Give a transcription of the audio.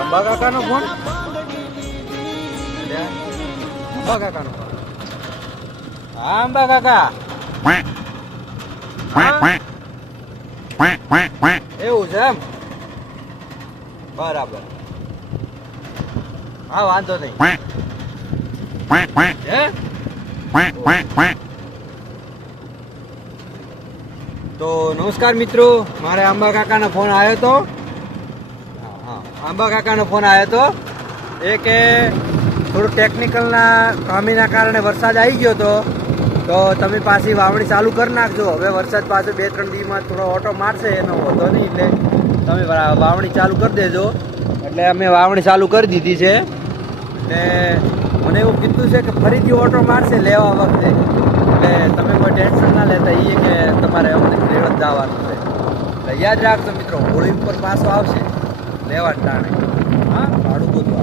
અંબા કાકાનો ફોન, અંબા કાકાનો ફોન. હા અંબા કાકા, એવું છે એમ, બરાબર. હા વાંધો નહીં. તો નમસ્કાર મિત્રો, મારે આંબા કાકાનો ફોન આવ્યો હતો. હા આંબા કાકાનો ફોન આવ્યો હતો એ કે થોડું ટેકનિકલના ખામીના કારણે વરસાદ આવી ગયો હતો, તો તમે પાછી વાવણી ચાલુ કરી નાખજો. હવે વરસાદ પાછો 2-3 દિવસમાં થોડો ઓટો મારશે, એનો વધો નહીં, એટલે તમે વાવણી ચાલુ કરી દેજો. એટલે અમે વાવણી ચાલુ કરી દીધી છે. એટલે મને એવું કીધું છે કે ફરીથી ઓટો મારશે લેવા વખતે, એટલે તમે કોઈ ટેન્શન ના લેતા. એ કે તમારે અમને રેડ જ જવાનું છે. એટલે યાદ રાખજો મિત્રો, હોળી ઉપર પાછો આવશે લેવા ટાણે. હા ભાડું બધું